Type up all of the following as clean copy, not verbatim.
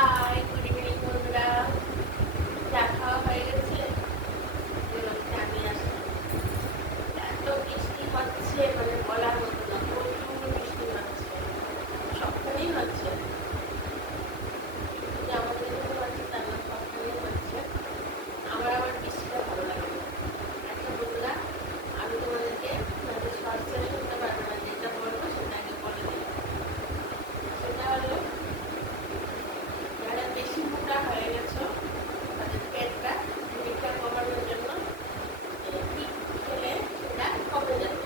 High, good evening বন্ধুরা। চা খাওয়া হয়ে গেছে? এবার চা নিয়ে আসলাম। এত বৃষ্টি হচ্ছে মানে বলার মতো না, প্রচুর বৃষ্টি হচ্ছে, সবখানেই হচ্ছে। শুধু আমাদের এখানে হচ্ছে তা না, সবখানেই হচ্ছে। আমার আবার বৃষ্টিটা ভালো লাগে না। একটা বন্ধুরা, আমি তোমাদেরকে শর্টসে শুনতে পারবো না, যেটা বলবো সেটা আগে বলে দিই। সেটা হলো, যারা বেশি মোটা হয়ে গেছো তাদের পেটটা কমানোর জন্য কি খেলে সেটা কমে যাবে।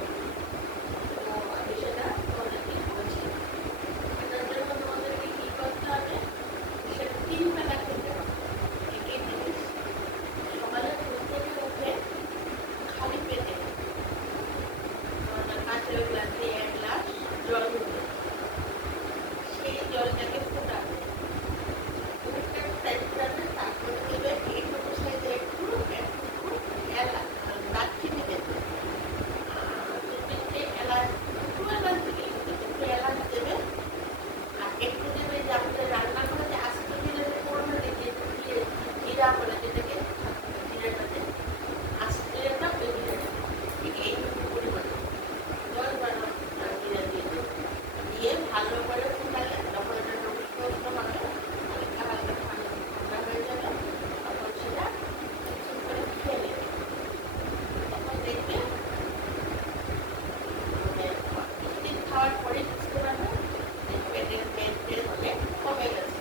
তো আমি সেটা তোমাদেরকে বলছি। এটার জন্য তোমাদেরকে কি করতে হবে, সেটা 3 বেলা খেতে হবে। একই জিনিস, সকালে ঘুম থেকে উঠে খালি পেটে কাঁচের গ্লাস দিয়ে 1 গ্লাস জল নেবে। সেই জলটাকে ফোটাবে, তারপরে দেবে এইটুকু সাইজের একটু এলাচ, দারচিনি দেবে, 2-3টে এলাচ, একটু এলাচ দিলে একটু এলাচ দেবে। আর একটু দেবে যে আমাদের রান্না করে যে আস্ত জিরে ফোড়ন দিয়ে জিরা বলে, যেটাকে জিরাটাতে আস্ত জিরাটা, ওই জিরাটা ঠিক এইটুকু পরিমাণে জল বানানো জিরা দিয়ে দেবে। দিয়ে ভালো করে ফুটালে যখন এটা উষ্ণ উষ্ণ হবে, হালকা হালকা ঠান্ডা হয়ে যাবে, তখন সেটা কিছু করে খেয়ে নেবে। তখন দেখবে মানে কিছুদিন খাওয়ার পরে বুঝতে পারবে যে পেটের পেট অনেক কমে গেছে।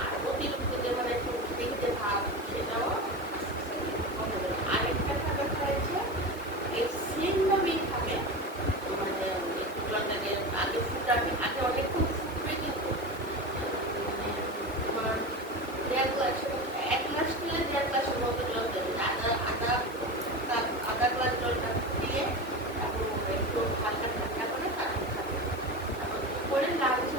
আর অতিরিক্ত যে মানে একটু পেটে ভাব, সেটাও আস্তে আস্তে কমে যাবে। আরেকটা খাবার হয়েছে, এই সেমভাবেই খাবে, মানে একটু জলটাকে আগে ফুটাবে, আগে অনেকক্ষণ ফুটবে, কিন্তু মানে তোমার 1.5 গ্লাস, 1 গ্লাস নিলে 1.5 গ্লাসের মতো জল দেবে। আধা গ্লাস জলটা ফুটিয়ে তারপর একটু হালকা ঠান্ডা করে তারপর খাবে। তারপর করে লাঞ্চ